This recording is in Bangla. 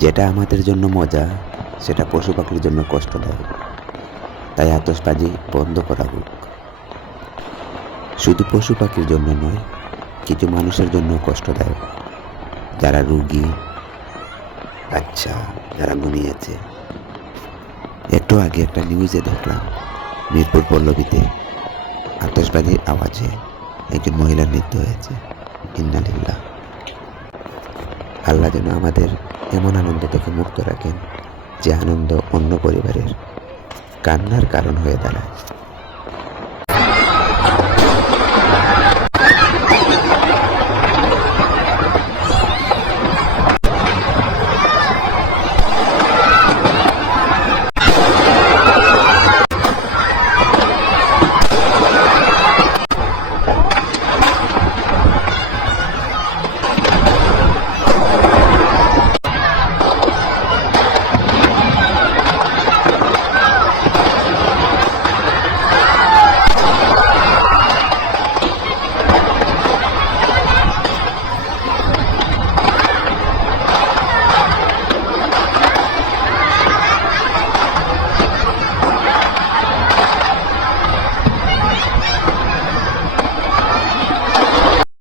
যেটা আমাদের জন্য মজা সেটা পশু পাখির জন্য কষ্টদায়ক। তাই আতশবাজি বন্ধ করা হোক। শুধু পশু পাখির জন্য নয়, কিছু মানুষের জন্য কষ্টদায়ক, যারা রোগী, বাচ্চা, যারা ঘুমিয়েছে। একটু আগে একটা নিউজে দেখলাম মিরপুর পল্লবীতে আতশবাজির আওয়াজে একজন মহিলার মৃত্যু হয়েছে। ইন্না লিল্লাহ। আল্লাহ যেন আমাদের এমন আনন্দ থেকে মুক্ত রাখেন যে আনন্দ অন্য পরিবারের কান্নার কারণ হয়ে দাঁড়ায়।